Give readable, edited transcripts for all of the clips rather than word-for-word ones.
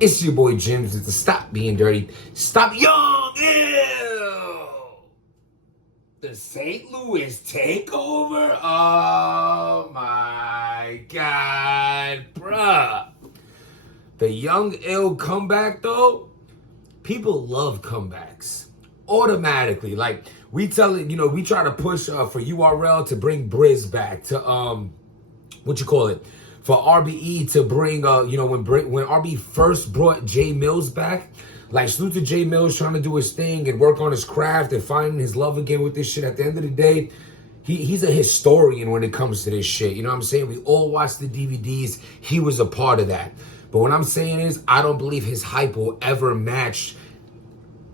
It's your boy Jims with the Stop Being Dirty, Stop Young Ill. The St. Louis takeover? Oh my God, bruh. The Young Ill comeback though, people love comebacks. Automatically. Like, we try to push for URL to bring Briz back to for RBE to bring when RBE first brought Jay Mills back. Like, salute to Jay Mills trying to do his thing and work on his craft and finding his love again with this shit. At the end of the day, he's a historian when it comes to this shit. You know what I'm saying? We all watched the DVDs. He was a part of that. But what I'm saying is, I don't believe his hype will ever match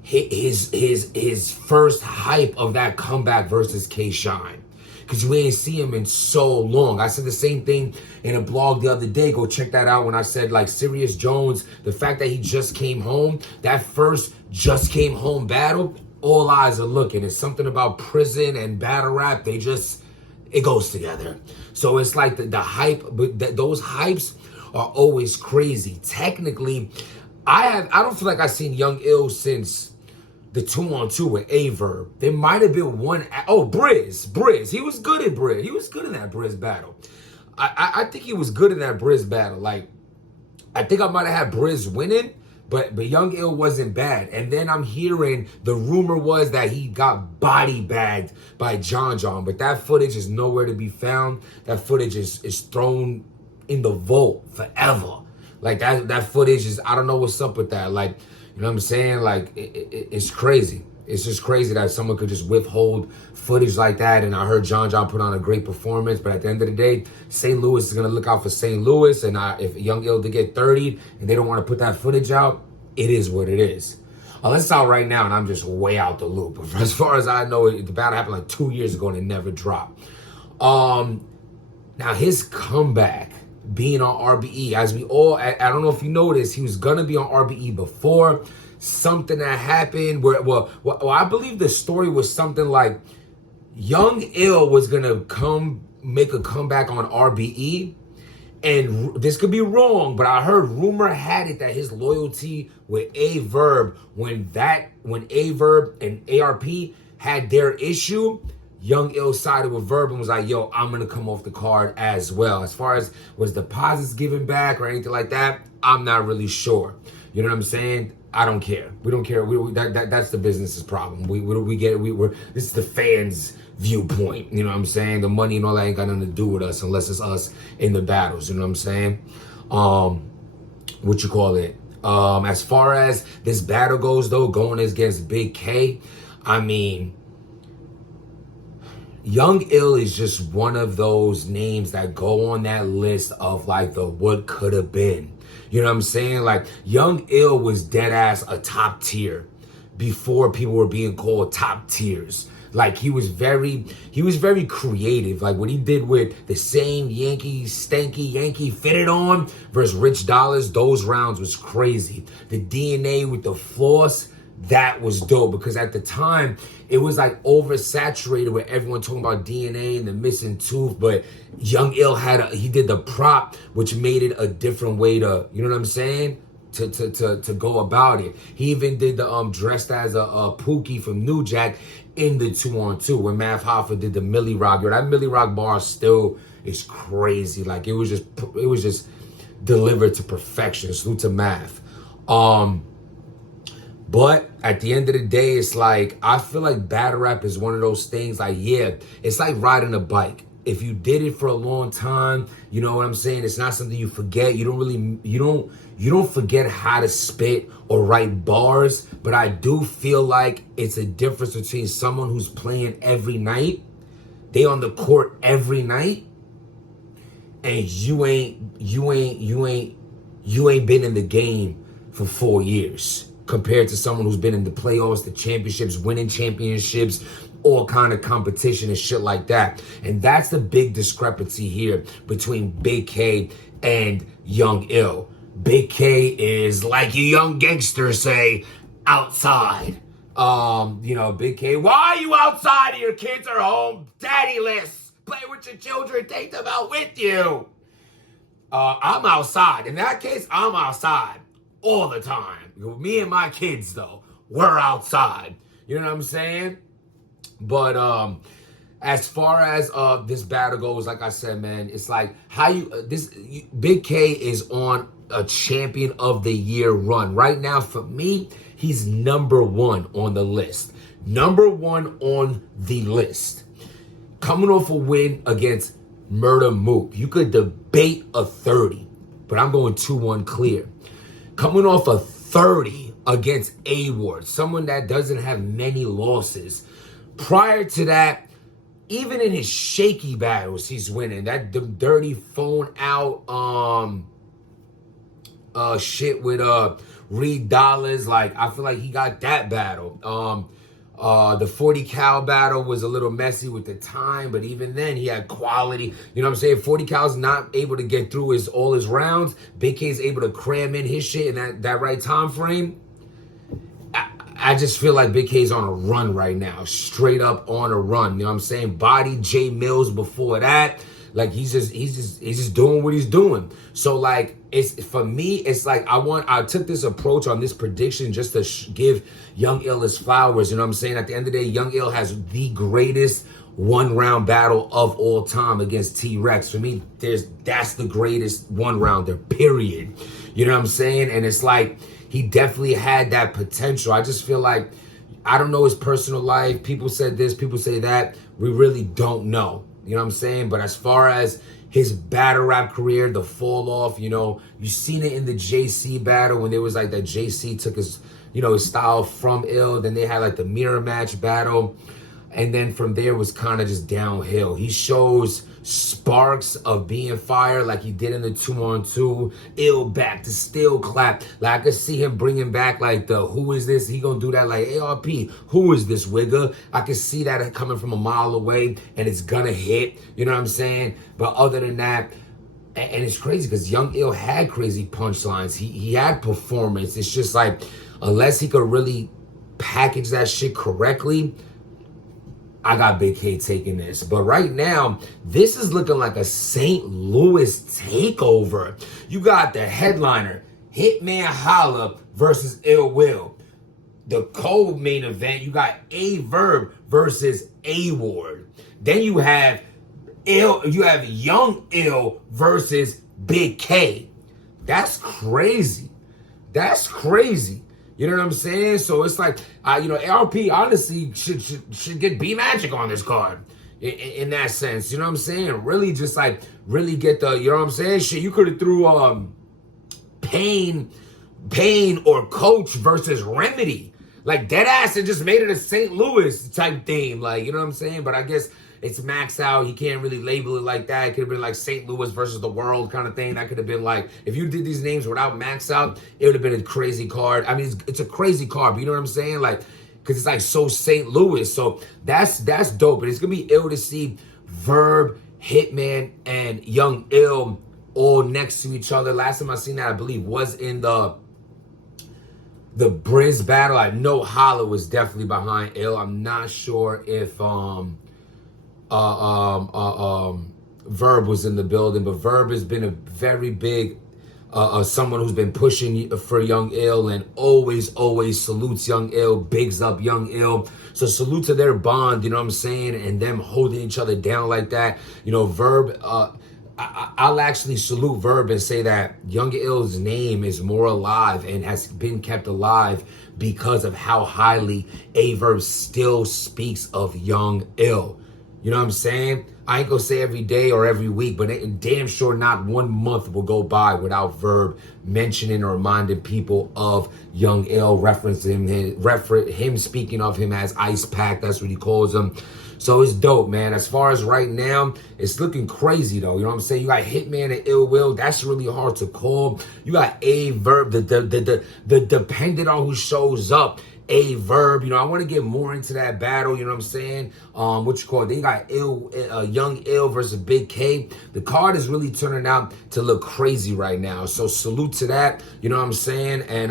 his first hype of that comeback versus K-Shine. Because you ain't see him in so long. I said the same thing in a blog the other day. Go check that out when I said, like, Sirius Jones, the fact that he just came home, that first just came home battle, all eyes are looking. It's something about prison and battle rap. It goes together. So it's like the hype, but those hypes are always crazy. Technically, I don't feel like I've seen Young Ill since the 2-on-2 with Averb. There might have been one. Oh, Briz. He was good at Briz. He was good in that Briz battle. I think he was good in that Briz battle. Like, I think I might have had Briz winning, but Young Ill wasn't bad. And then I'm hearing the rumor was that he got body bagged by John, but that footage is nowhere to be found. That footage is thrown in the vault forever. Like, that footage is, I don't know what's up with that. Like, you know what I'm saying? Like, it's crazy. It's just crazy that someone could just withhold footage like that. And I heard John put on a great performance. But at the end of the day, St. Louis is going to look out for St. Louis. And if Young Ill to get 30 and they don't want to put that footage out, it is what it is. Unless it's out right now and I'm just way out the loop. But as far as I know, the battle happened like 2 years ago and it never dropped. Now, his comeback being on RBE, as we all, I don't know if you noticed, he was gonna be on RBE before something that happened where, well, I believe the story was something like Young Ill was gonna make a comeback on RBE, and this could be wrong, but I heard rumor had it that his loyalty with Averb, when Averb and ARP had their issue, Young Ill sided with Verb and was like, yo, I'm going to come off the card as well. As far as was deposits given back or anything like that, I'm not really sure. You know what I'm saying? I don't care. We don't care. That's the business's problem. This is the fans' viewpoint. You know what I'm saying? The money and all that ain't got nothing to do with us unless it's us in the battles. You know what I'm saying? As far as this battle goes, though, going against Big K, I mean, Young Ill is just one of those names that go on that list of like the what could have been. You know what I'm saying? Like, Young Ill was dead ass a top tier before people were being called top tiers. Like, he was very creative. Like, what he did with the same stanky Yankee fitted on versus Rich Dollars, those rounds was crazy. The DNA with the floss, that was dope, because at the time it was like oversaturated with everyone talking about DNA and the missing tooth, but Young Ill he did the prop, which made it a different way to, you know what I'm saying, to go about it. He even did the dressed as a Pookie from New Jack in the 2-on-2 when Math Hoffa did the Millie Rock. Yo, that Millie Rock bar still is crazy. Like, it was just delivered to perfection. Salute to Math. But at the end of the day, it's like, I feel like battle rap is one of those things, like, yeah, it's like riding a bike. If you did it for a long time, you know what I'm saying? It's not something you forget. You don't forget how to spit or write bars. But I do feel like it's a difference between someone who's playing every night, they on the court every night, and you ain't been in the game for 4 years, compared to someone who's been in the playoffs, the championships, winning championships, all kind of competition and shit like that. And that's the big discrepancy here between Big K and Young Ill. Big K is, like you young gangsters say, outside. Big K, why are you outside? Your kids are home, daddyless. Play with your children, take them out with you. I'm outside. In that case, I'm outside all the time. Me and my kids, though, we're outside. You know what I'm saying? But as far as this battle goes, like I said, man, it's like Big K is on a champion of the year run. Right now, for me, he's number one on the list. Number one on the list. Coming off a win against Murder Mook. You could debate a 30, but I'm going 2-1 clear. Coming off a 30 against A-Ward, someone that doesn't have many losses. Prior to that, even in his shaky battles, he's winning. That dirty phone out shit with Reed Dollars, like I feel like he got that battle. The 40 cal battle was a little messy with the time, but even then he had quality. You know what I'm saying? 40 cal's not able to get through all his rounds. Big K's able to cram in his shit in that right time frame. I just feel like Big K's on a run right now. Straight up on a run. You know what I'm saying? Body Jay Mills before that. Like he's just doing what he's doing. So like for me, it's like I took this approach on this prediction just to give Young Ill his flowers. You know what I'm saying? At the end of the day, Young Ill has the greatest one-round battle of all time against T-Rex. For me, that's the greatest one-rounder, period. You know what I'm saying? And it's like he definitely had that potential. I just feel like, I don't know his personal life. People said this, people say that. We really don't know. You know what I'm saying? But as far as his battle rap career, the fall off, you know, you seen it in the JC battle when there was like that JC took his, you know, his style from Ill. Then they had like the mirror match battle. And then from there was kind of just downhill. He shows sparks of being fire like he did in the 2-on-2. Ill back to still clap. Like I could see him bringing back like the who is this? He gonna do that like ARP. Who is this wigger? I could see that coming from a mile away and it's gonna hit. You know what I'm saying? But other than that, and it's crazy because Young Ill had crazy punchlines. He had performance. It's just like unless he could really package that shit correctly, I got Big K taking this. But right now, this is looking like a St. Louis takeover. You got the headliner, Hitman Holla versus Ill Will. The co-main event, you got A-Verb versus A-Ward. Then you have Young Ill versus Big K. That's crazy. That's crazy. You know what I'm saying? So it's like, ARP honestly should get B Magic on this card in that sense. You know what I'm saying? Really just like, really get the, you know what I'm saying? Shit, you could have threw Pain or Coach versus Remedy. Like dead ass and just made it a St. Louis type theme. Like, you know what I'm saying? But I guess it's maxed out. He can't really label it like that. It could have been like St. Louis versus the world kind of thing. That could have been like, if you did these names without max out, it would have been a crazy card. I mean, it's a crazy card, but you know what I'm saying? Like, because it's like so St. Louis. So that's dope. But it's going to be ill to see Verb, Hitman, and Young Ill all next to each other. Last time I seen that, I believe, was in the Briz battle. I know Holla was definitely behind Ill. I'm not sure if Verb was in the building, but Verb has been a very big someone who's been pushing for Young Ill and always salutes Young Ill, bigs up Young Ill. So salute to their bond, you know what I'm saying, and them holding each other down like that. You know, Verb, I'll actually salute Verb and say that Young Ill's name is more alive and has been kept alive because of how highly A-Verb still speaks of Young Ill. You know what I'm saying? I ain't gonna say every day or every week, but damn sure not 1 month will go by without Verb mentioning or reminding people of Young Ill, referencing him speaking of him as Ice Pack. That's what he calls him. So it's dope, man. As far as right now, it's looking crazy though. You know what I'm saying? You got Hitman and Ill Will. That's really hard to call. You got A-Verb, the dependent on who shows up. A-Verb, you know, I want to get more into that battle, you know what I'm saying? They got Young Ill versus Big K. The card is really turning out to look crazy right now. So salute to that, you know what I'm saying? And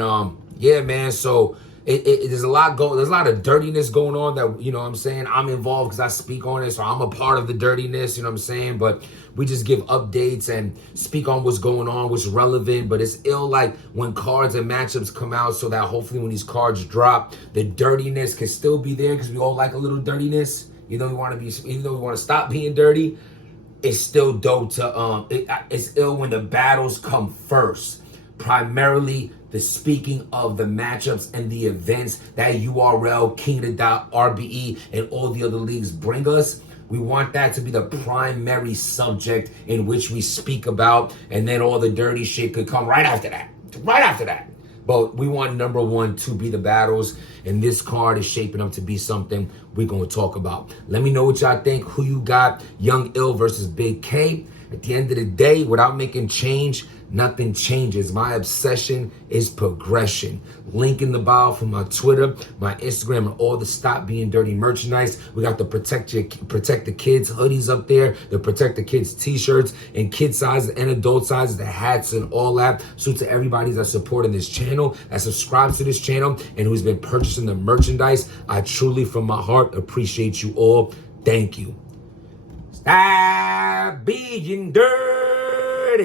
yeah, man, so There's a lot there's a lot of dirtiness going on that, you know what I'm saying, I'm involved because I speak on it, so I'm a part of the dirtiness, you know what I'm saying? But we just give updates and speak on what's going on, what's relevant. But it's ill like when cards and matchups come out, so that hopefully when these cards drop, the dirtiness can still be there because we all like a little dirtiness. Even though we want to stop being dirty, it's still dope to it's ill when the battles come first. Primarily the speaking of the matchups and the events that URL, King of the RBE, and all the other leagues bring us. We want that to be the primary subject in which we speak about, and then all the dirty shit could come right after that. Right after that. But we want number one to be the battles, and this card is shaping up to be something we're going to talk about. Let me know what y'all think. Who you got? Young Ill versus Big K. At the end of the day, without making change, nothing changes. My obsession is progression. Link in the bio for my Twitter, my Instagram, and all the Stop Being Dirty merchandise. We got the Protect the Kids hoodies up there, the Protect the Kids t-shirts, and kid sizes and adult sizes, the hats and all that. So to everybody that's supporting this channel, that subscribes to this channel, and who's been purchasing the merchandise, I truly, from my heart, appreciate you all. Thank you. Stop being dirty.